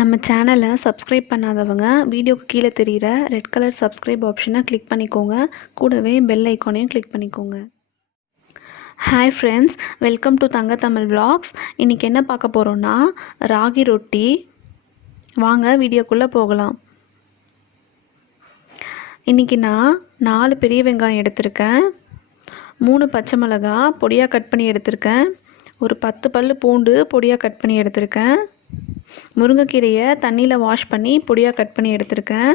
நம்ம சேனலை சப்ஸ்கிரைப் பண்ணாதவங்க வீடியோக்கு கீழே தெரிகிற ரெட் கலர் சப்ஸ்கிரைப் ஆப்ஷனை கிளிக் பண்ணிக்கோங்க. கூடவே பெல் ஐக்கானையும் கிளிக் பண்ணிக்கோங்க. Hi friends, welcome to Thangathamizh vlogs. இன்றைக்கி என்ன பார்க்க போகிறோன்னா ராகி ரொட்டி. வாங்க வீடியோக்குள்ளே போகலாம். இன்றைக்கி நான் 4 பெரிய வெங்காயம் எடுத்திருக்கேன், 3 பச்சை மிளகா பொடியாக கட் பண்ணி எடுத்திருக்கேன், ஒரு 10 பல் பூண்டு பொடியாக கட் பண்ணி எடுத்திருக்கேன், முருங்கைக்கீரையை தண்ணியில் வாஷ் பண்ணி பொடியாக கட் பண்ணி எடுத்திருக்கேன்,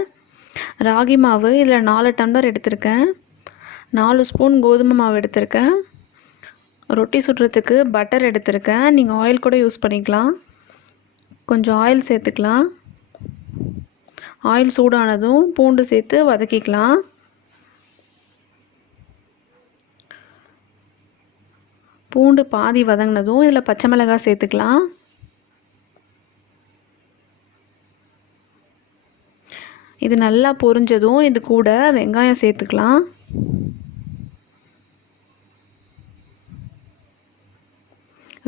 ராகி மாவு இதில் 4 டம்ளர் எடுத்திருக்கேன், 4 ஸ்பூன் கோதுமை மாவு எடுத்திருக்கேன், ரொட்டி சுடுறதுக்கு பட்டர் எடுத்திருக்கேன். நீங்கள் ஆயில் கூட யூஸ் பண்ணிக்கலாம். கொஞ்சம் ஆயில் சேர்த்துக்கலாம். ஆயில் சூடானதும் பூண்டு சேர்த்து வதக்கிக்கலாம். பூண்டு பாதி வதங்கினதும் இதில் பச்சை மிளகாய் சேர்த்துக்கலாம். இது நல்லா பொரிஞ்சதும் இது கூட வெங்காயம் சேர்த்துக்கலாம்.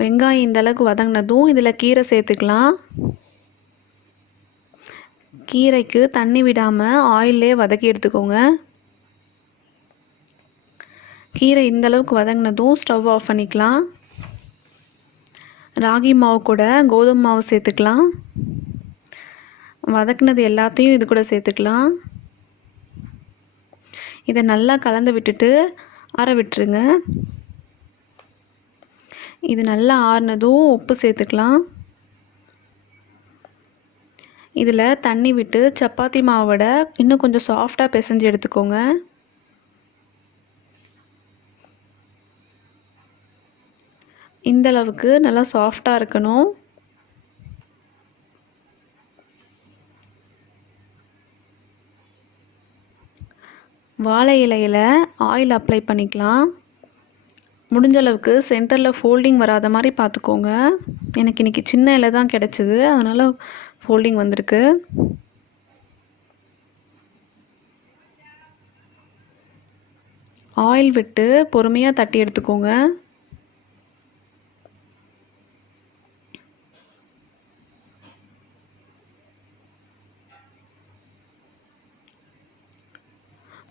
வெங்காயம் இந்தளவுக்கு வதங்கினதும் இதில் கீரை சேர்த்துக்கலாம். கீரைக்கு தண்ணி விடாமல் ஆயிலே வதக்கி எடுத்துக்கோங்க. கீரை இந்தளவுக்கு வதங்கினதும் ஸ்டவ் ஆஃப் பண்ணிக்கலாம். ராகி மாவு கூட கோதுமை மாவு சேர்த்துக்கலாம். வதக்குனது எல்லாத்தையும் இது கூட சேர்த்துக்கலாம். இதை நல்லா கலந்து விட்டுட்டு ஆற விட்டுருங்க. இது நல்லா ஆறுனதும் உப்பு சேர்த்துக்கலாம். இதில் தண்ணி விட்டு சப்பாத்தி மாவோட இன்னும் கொஞ்சம் சாஃப்டாக பிசைஞ்சு எடுத்துக்கோங்க. இந்தளவுக்கு நல்லா சாஃப்டாக இருக்கணும். வாழை இலையில் ஆயில் அப்ளை பண்ணிக்கலாம். முடிஞ்ச அளவுக்கு சென்டரில் ஃபோல்டிங் வராத மாதிரி பார்த்துக்கோங்க. எனக்கு இன்றைக்கி சின்ன இலை தான் கிடச்சிது, அதனால் ஃபோல்டிங் வந்திருக்கு. ஆயில் விட்டு பொறுமையாக தட்டி எடுத்துக்கோங்க.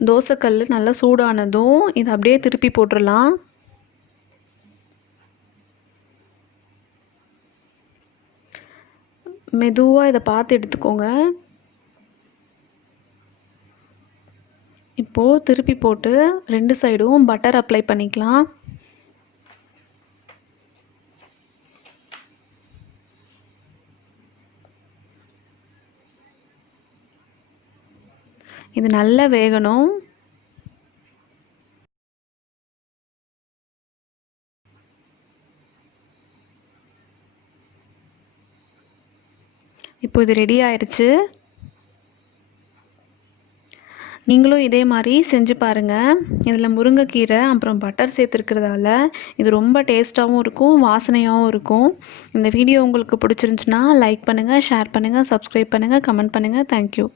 தோசைக்கல் நல்லா சூடானதும் இதை அப்படியே திருப்பி போட்டுடலாம். மெதுவாக இதை பார்த்து எடுத்துக்கோங்க. இப்போது திருப்பி போட்டு 2 சைடும் பட்டர் அப்ளை பண்ணிக்கலாம். இது நல்லா வேகணும். இப்போ இது ரெடி ஆயிடுச்சு. நீங்களும் இதே மாதிரி செஞ்சு பாருங்கள். இதில் முருங்கைக்கீரை அப்புறம் பட்டர் சேர்த்துருக்கிறதால இது ரொம்ப டேஸ்ட்டாகவும் இருக்கும், வாசனையாகவும் இருக்கும். இந்த வீடியோ உங்களுக்கு பிடிச்சிருந்துச்சுன்னா லைக் பண்ணுங்கள், ஷேர் பண்ணுங்கள், சப்ஸ்கிரைப் பண்ணுங்கள், கமெண்ட் பண்ணுங்கள். தேங்க்யூ.